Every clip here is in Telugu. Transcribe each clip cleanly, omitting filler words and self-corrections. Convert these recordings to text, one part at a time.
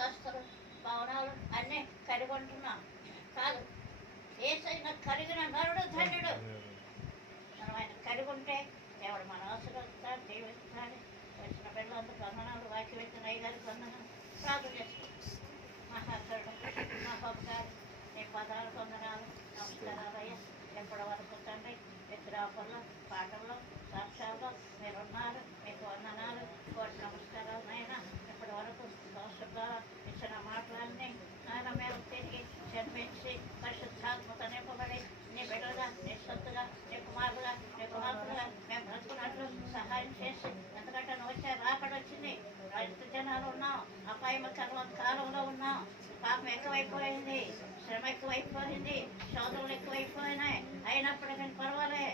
అంతస్తులు భవనాలు అన్నీ కలిగి ఉంటున్నాం కాదు. ఏసైనా కలిగిన నరుడు ధన్యుడు. మనం ఆయన కలిగి ఉంటే దేవుడు మన ఆశీర్వదిస్తాడు, దీవిస్తాడు. వచ్చిన పిల్లలందరూ వందనాలు, వాక్యం వచ్చిన అయ్యగారికి వందనాలు. ప్రార్థన చేసుకుంటాం. మహాకరుడు మహోపకారు నీ పదాలు వందనాలు, నమస్కారాలు అయ్యా. ఎప్పటి వరకు తండ్రి విగ్రహాల్లో పాటల్లో సాక్ష్యాల్లో మీరున్నారు, మీకు వందనాలు, కోటి నమస్కారాలు నాయన. ఇప్పటి వరకు దోషంగా ఇచ్చిన మాటలన్నీ నాయన మేము తిరిగి జన్మించి పరిశుద్ధాత్మక నింపబడి నీ బిడ్డలుగా, నీ సొత్తుగా, నీ కుమారులుగా, నీ కుమార్తెలుగా మేము బ్రతుకున్నట్లు సహాయం చేసి, ఎందుకంటే నువ్వు వచ్చే రాకడ వచ్చింది. రైతు జనాలు ఉన్నాం, అపాయకర కాలంలో ఉన్నాం. పాపం ఎక్కువైపోయింది, శ్రమ ఎక్కువైపోయింది, శోధనలు ఎక్కువైపోయినాయి. అయినప్పటికీ పర్వాలే,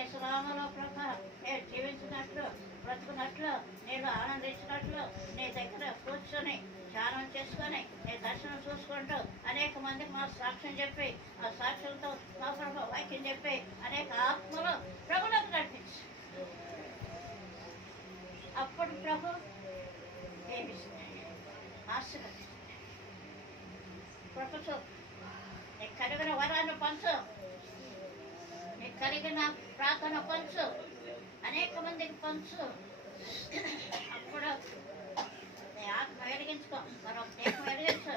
ఏసునామములో ప్రభా నేను జీవించినట్లు, బ్రతుకున్నట్లు, నేను ఆనందించినట్లు నీ దగ్గర కూర్చొని ధ్యానం చేసుకొని నీ దర్శనం చూసుకుంటూ అనేక మందికి మా సాక్ష్యం చెప్పి, ఆ సాక్ష్యంతో మా ప్రభు వాక్యం చెప్పి అనేక ఆత్మలు ప్రభులకు నడిపించు. అప్పుడు ప్రభు ఆశీర్వదిస్తాడు. ప్రభుత్వం నీకు కలిగిన వరాన్ని పంచు, నీకు కలిగిన ప్రార్థన పంచు, అనేక మందికి పంచు. అప్పుడు నీ ఆత్మ వెలిగించుకో, మరొక దీపం వెలిగించు.